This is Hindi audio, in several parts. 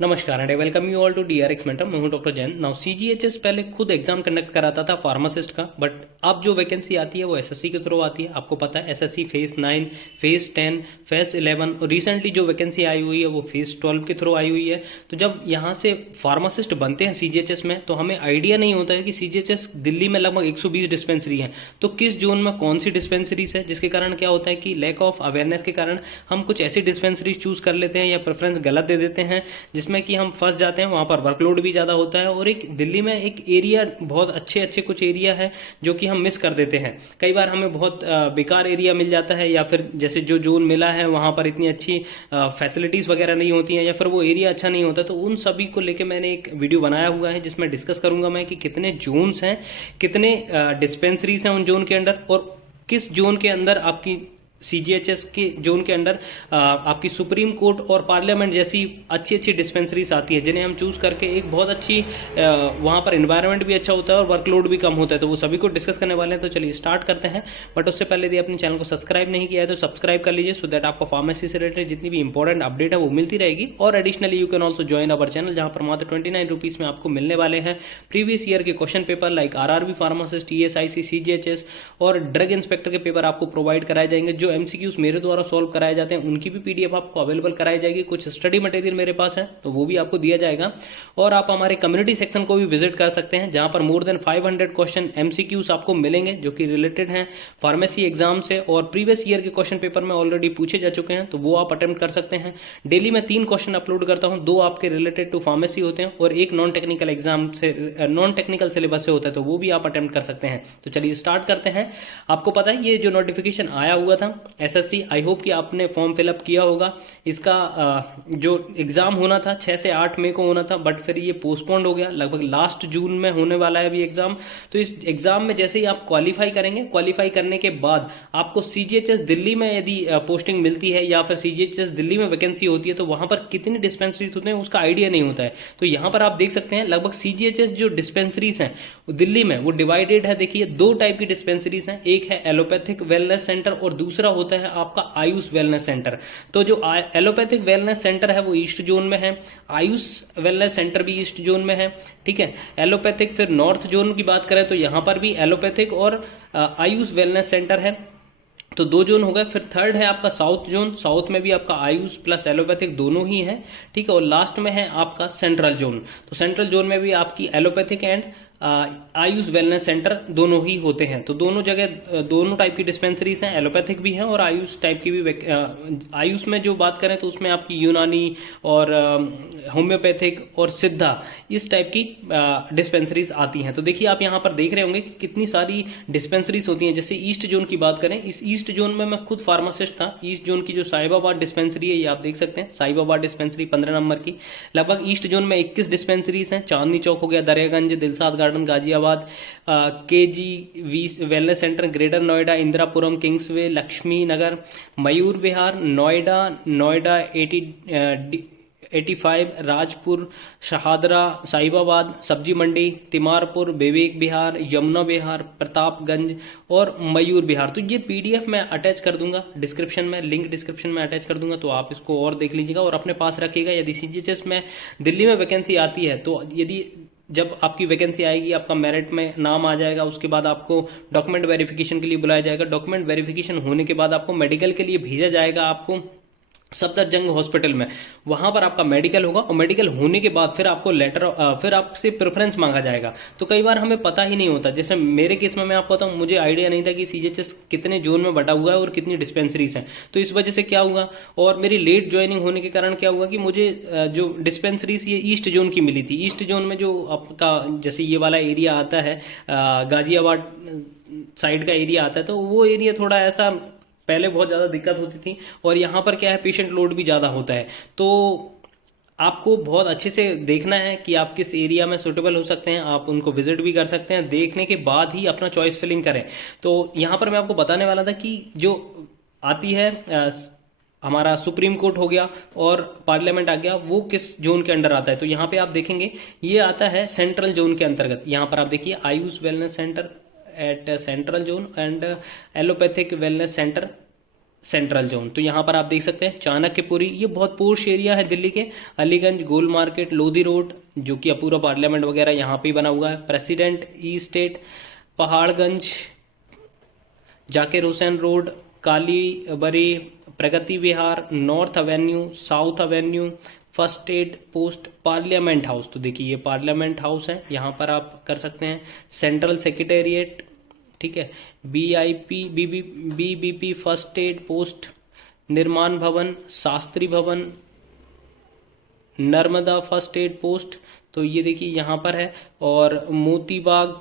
नमस्कार and welcome you all to DRX mentor. मैं हूं डॉक्टर जैन। नाउ सीजीएचएस पहले खुद एग्जाम कंडक्ट कराता था फार्मासिस्ट का, बट अब जो वैकेंसी आती है वो एसएससी के थ्रू आती है। आपको पता है एसएससी फेज 9, फेज 10, फेज 11 और रिसेंटली जो वैकेंसी आई हुई है वो फेज 12 के थ्रू आई हुई है। तो जब यहाँ से फार्मासिस्ट बनते हैं सीजीएचएस में तो हमें आइडिया नहीं होता है कि सीजीएचएस दिल्ली में लगभग 120 डिस्पेंसरी है, तो किस जोन में कौन सी डिस्पेंसरीज है, जिसके कारण क्या होता है कि लैक ऑफ अवेयरनेस के कारण हम कुछ ऐसी डिस्पेंसरीज चूज कर लेते हैं या प्रेफरेंस गलत दे देते हैं जिसमें कि हम फंस जाते हैं। वहां पर वर्कलोड भी ज्यादा होता है और एक दिल्ली में एक एरिया बहुत अच्छे अच्छे कुछ एरिया है जो कि हम मिस कर देते हैं। कई बार हमें बहुत बेकार एरिया मिल जाता है या फिर जैसे जो जोन मिला है वहां पर इतनी अच्छी फैसिलिटीज वगैरह नहीं होती हैं या फिर वो एरिया अच्छा नहीं होता। तो उन सभी को लेके मैंने एक वीडियो बनाया हुआ है जिसमें डिस्कस करूंगा मैं कि कितने जोन्स हैं, कितने डिस्पेंसरीज हैं उन जोन के अंदर और किस जोन के अंदर आपकी सीजीएचएस के जोन के अंदर आपकी सुप्रीम कोर्ट और पार्लियामेंट जैसी अच्छी अच्छी डिस्पेंसरीज आती है जिन्हें हम चूज करके एक बहुत अच्छी वहां पर एनवायरनमेंट भी अच्छा होता है और वर्कलोड भी कम होता है। तो वो सभी को डिस्कस करने वाले हैं। तो चलिए स्टार्ट करते हैं। बट उससे पहले यदि अपने चैनल को सब्सक्राइब नहीं किया है तो सब्सक्राइब कर लीजिए सो दैट आपको फार्मेसी से रिलेटेड जितनी भी इंपॉर्टेंट अपडेट है वो मिलती रहेगी। और additionally you can also join our channel जहां पर मात्र 29 रुपीज में आपको मिलने वाले हैं प्रीवियस ईयर के question paper like RRB pharmacist, ESIC, CGHS और ड्रग इंस्पेक्टर के पेपर आपको प्रोवाइड कराए जाएंगे। जो एमसीक्यूज मेरे द्वारा सॉल्व कराए जाते हैं उनकी भी पीडीएफ आपको अवेलेबल कराई जाएगी। कुछ स्टडी मटेरियल मेरे पास है तो वो भी आपको दिया जाएगा। और आप हमारे कम्युनिटी सेक्शन को भी विजिट कर सकते हैं जहां पर मोर देन 500 क्वेश्चन एमसीक्यूज आपको मिलेंगे जो कि रिलेटेड हैं फार्मेसी एग्जाम से और प्रीवियस ईयर के क्वेश्चन पेपर में ऑलरेडी पूछे जा चुके हैं तो वो आप अटेम्प्ट कर सकते हैं। डेली मैं 3 क्वेश्चन अपलोड करता हूं, 2 आपके रिलेटेड टू फार्मेसी होते हैं और एक नॉन टेक्निकल एग्जाम से नॉन टेक्निकल सिलेबस से होता है तो वो भी आप अटेम्प्ट कर सकते हैं। तो चलिए स्टार्ट करते हैं। आपको पता है ये जो नोटिफिकेशन आया हुआ था एसएससी, आई होप कि आपने फॉर्म फिलअप किया होगा। इसका जो एग्जाम होना था 6 से 8 मई को होना था बट फिर ये पोस्टपोन्ड हो गया। लगभग लास्ट जून में होने वाला है अभी एग्जाम। तो इस एग्जाम में जैसे ही आप क्वालिफाई करेंगे, क्वालिफाई करने के बाद आपको सीजीएचएस दिल्ली में यदि पोस्टिंग मिलती है या फिर सीजीएचएस दिल्ली में वैकेंसी होती है तो वहां पर कितनी डिस्पेंसरीज होते हैं उसका आइडिया नहीं होता है। तो यहां पर आप देख सकते हैं लगभग सीजीएचएस जो डिस्पेंसरीज हैं दिल्ली में वो डिवाइडेड है। देखिए 2 टाइप की डिस्पेंसरीज हैं, एक है एलोपैथिक वेलनेस सेंटर और दूसरा होता है आपका आयुष वेलनेस सेंटर। तो जो एलोपैथिक वेलनेस सेंटर है वो ईस्ट जोन में है, आयुष वेलनेस सेंटर भी ईस्ट जोन में है। ठीक है, एलोपैथिक फिर नॉर्थ जोन की बात करें तो यहां पर भी एलोपैथिक और आयुष वेलनेस सेंटर है। तो 2 जोन हो गए। फिर थर्ड है आपका साउथ जोन, साउथ में भी आपका आयुष प्लस एलोपैथिक दोनों ही है। ठीक है, और लास्ट में है आपका सेंट्रल जोन। तो सेंट्रल जोन में भी आपकी allopathic and Ayush wellness centre दोनों ही होते हैं। तो दोनों जगह दोनों टाइप की डिस्पेंसरीज हैं, एलोपैथिक भी हैं और आयुष टाइप की भी। आयुष में जो बात करें तो उसमें आपकी यूनानी और होम्योपैथिक और सिद्धा इस टाइप की डिस्पेंसरीज आती हैं। तो देखिए आप यहाँ पर देख रहे होंगे कि कितनी सारी डिस्पेंसरीज होती हैं। जैसे ईस्ट जोन की बात करें, इस ईस्ट जोन में मैं खुद फार्मासिस्ट था। ईस्ट जोन की जो साहिबाबाद डिस्पेंसरी है ये आप देख सकते हैं, साहिबाबाद डिस्पेंसरी 15 नंबर की। लगभग ईस्ट जोन में 21 डिस्पेंसरीज हैं। चांदनी चौक हो गया, Daryaganj, Dilshad garden Ghaziabad, KG wellness centre greater Noida, Indirapuram, Kingsway, Laxmi Nagar, Mayur Vihar, Noida 85, Rajpur, Shahdara, Sahibabad, Sabzi Mandi, Timarpur, Vivek Vihar, Yamuna विहार, प्रतापगंज और मयूर विहार। तो ये पीडीएफ मैं अटैच कर दूंगा डिस्क्रिप्शन में, लिंक डिस्क्रिप्शन में अटैच कर दूंगा तो आप इसको और देख लीजिएगा और अपने पास रखिएगा। यदि सीजीएचएस में दिल्ली में वैकेंसी आती है तो यदि जब आपकी वैकेंसी आएगी, आपका मेरिट में नाम आ जाएगा, उसके बाद आपको डॉक्यूमेंट वेरिफिकेशन के लिए बुलाया जाएगा। डॉक्यूमेंट वेरिफिकेशन होने के बाद आपको मेडिकल के लिए भेजा जाएगा आपको सफदरजंग हॉस्पिटल में। वहां पर आपका मेडिकल होगा और मेडिकल होने के बाद फिर आपको लेटर फिर आपसे प्रेफरेंस मांगा जाएगा। तो कई बार हमें पता ही नहीं होता। जैसे मेरे केस में मैं आपको बताऊं, मुझे आइडिया नहीं था कि सीजीएचएस कितने जोन में बटा हुआ है और कितनी डिस्पेंसरीज हैं। तो इस वजह से क्या हुआ, और मेरी लेट ज्वाइनिंग होने के कारण क्या हुआ कि मुझे जो डिस्पेंसरीज ये ईस्ट जोन की मिली थी। ईस्ट जोन में जो आपका जैसे ये वाला एरिया आता है गाजियाबाद साइड का एरिया आता है तो वो एरिया थोड़ा ऐसा पहले बहुत ज्यादा दिक्कत होती थी और यहाँ पर क्या है पेशेंट लोड भी ज्यादा होता है। तो आपको बहुत अच्छे से देखना है कि आप किस एरिया में सुटेबल हो सकते हैं। आप उनको विजिट भी कर सकते हैं, देखने के बाद ही अपना चॉइस फिलिंग करें। तो यहाँ पर मैं आपको बताने वाला था कि जो आती है हमारा सुप्रीम कोर्ट हो गया और पार्लियामेंट आ गया, वो किस जोन के अंडर आता है। तो यहाँ पे आप देखेंगे ये आता है सेंट्रल जोन के अंतर्गत। यहाँ पर आप देखिए Ayush wellness centre at central zone and allopathic wellness centre central zone. तो यहाँ पर आप देख सकते हैं चाणक्यपुरी, ये बहुत पोर्श एरिया है दिल्ली के। अलीगंज, गोल मार्केट, लोधी रोड जो कि अपूरा पार्लियामेंट वगैरह यहाँ पे बना हुआ है। President, estate, Paharganj, Zakir Hussain road, Kalibari, Pragati Vihar, north avenue, south avenue, first aid post, parliament house. तो देखिए ये पार्लियामेंट हाउस है, यहाँ पर आप कर सकते हैं। सेंट्रल सेक्रेटेरिएट, ठीक है। बीबीपी फर्स्ट एड पोस्ट, निर्माण भवन, शास्त्री भवन, नर्मदा फर्स्ट एड पोस्ट। तो ये देखिए यहाँ पर है। और Moti Bagh,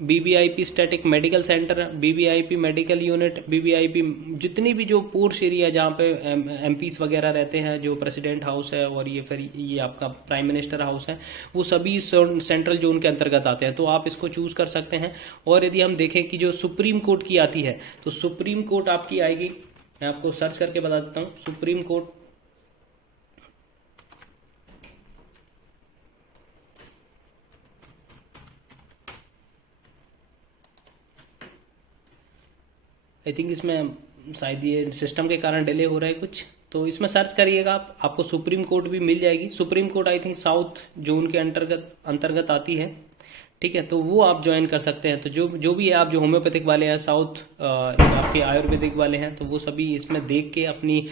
VVIP static medical centre, VVIP medical unit, VVIP, जितनी भी जो पोर्स एरिया जहाँ पे एमपीस वगैरह रहते हैं, जो प्रेसिडेंट हाउस है और ये फिर ये आपका प्राइम मिनिस्टर हाउस है, वो सभी सेंट्रल जोन के अंतर्गत आते हैं। तो आप इसको चूज कर सकते हैं। और यदि हम देखें कि जो सुप्रीम कोर्ट की आती है, तो सुप्रीम कोर्ट आपकी आएगी, मैं आपको सर्च करके बता देता हूँ। सुप्रीम कोर्ट आई थिंक इसमें शायद ये सिस्टम के कारण डिले हो रहा है कुछ, तो इसमें सर्च करिएगा आप, आपको सुप्रीम कोर्ट भी मिल जाएगी। Supreme court I think south zone के अंतर्गत आती है, ठीक है। तो वो आप ज्वाइन कर सकते हैं। तो जो भी है, आप जो होम्योपैथिक वाले हैं, साउथ आपके आयुर्वेदिक वाले हैं, तो वो सभी इसमें देख के अपनी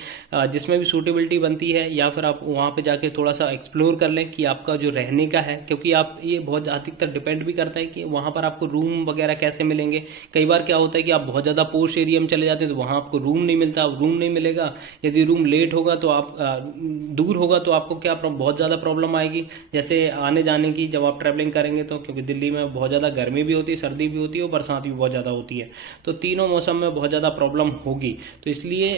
जिसमें भी सूटेबिलिटी बनती है, या फिर आप वहाँ पे जाके थोड़ा सा एक्सप्लोर कर लें कि आपका जो रहने का है, क्योंकि आप ये बहुत अधिकतर डिपेंड भी करता है कि वहाँ पर आपको रूम वगैरह कैसे मिलेंगे। कई बार क्या होता है कि आप बहुत ज़्यादा पोर्श एरिया में चले जाते हैं, तो वहाँ आपको रूम नहीं मिलता, रूम नहीं मिलेगा। यदि रूम लेट होगा तो आप दूर होगा तो आपको क्या बहुत ज़्यादा प्रॉब्लम आएगी, जैसे आने जाने की, जब आप ट्रैवलिंग करेंगे तो, क्योंकि दिल्ली में बहुत ज़्यादा गर्मी भी होती है, सर्दी भी होती है और बरसात भी बहुत ज़्यादा होती है, तो तीनों मौसम में बहुत ज़्यादा प्रॉब्लम होगी। तो इसलिए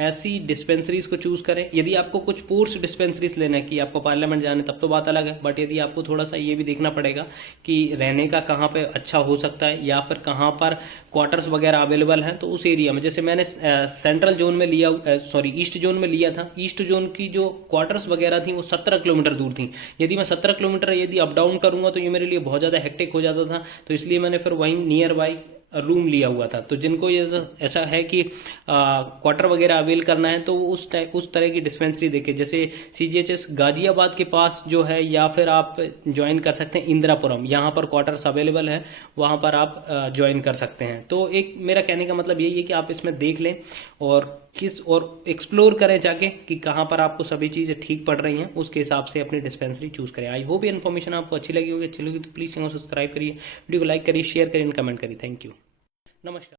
ऐसी डिस्पेंसरीज को चूज़ करें। यदि आपको कुछ पोर्स डिस्पेंसरीज लेना है कि आपको पार्लियामेंट जाना है, तब तो बात अलग है। बट यदि आपको थोड़ा सा ये भी देखना पड़ेगा कि रहने का कहाँ पे अच्छा हो सकता है, या फिर कहाँ पर क्वार्टर्स वगैरह अवेलेबल हैं, तो उस एरिया में, जैसे मैंने सेंट्रल जोन में लिया, सॉरी ईस्ट जोन में लिया था। ईस्ट जोन की जो क्वार्टर्स वगैरह थी वो 17 किलोमीटर दूर थी। यदि मैं 17 किलोमीटर यदि अप डाउन करूंगा तो ये मेरे लिए बहुत ज़्यादा हेक्टिक हो जाता था। तो इसलिए मैंने फिर वहीं नियर बाई रूम लिया हुआ था। तो जिनको ये ऐसा है कि क्वार्टर वगैरह अवेल करना है, तो वो उस तरह की डिस्पेंसरी देखे, जैसे सीजीएचएस गाजियाबाद के पास जो है, या फिर आप ज्वाइन कर सकते हैं इंदिरापुरम, यहाँ पर क्वार्टर्स अवेलेबल है, वहाँ पर आप ज्वाइन कर सकते हैं। तो एक मेरा कहने का मतलब यही है कि आप इसमें देख लें और एक्सप्लोर करें जाके कि कहाँ पर आपको सभी चीज़ें ठीक पड़ रही हैं, उसके हिसाब से अपनी डिस्पेंसरी चूज करें। आई होप ये इन्फॉर्मेशन आपको अच्छी लगी होगी। अच्छी लगी तो प्लीज़ चैनल सब्सक्राइब करिए, वीडियो को लाइक करिए, शेयर करिए, कमेंट करिए। थैंक यू, नमस्कार।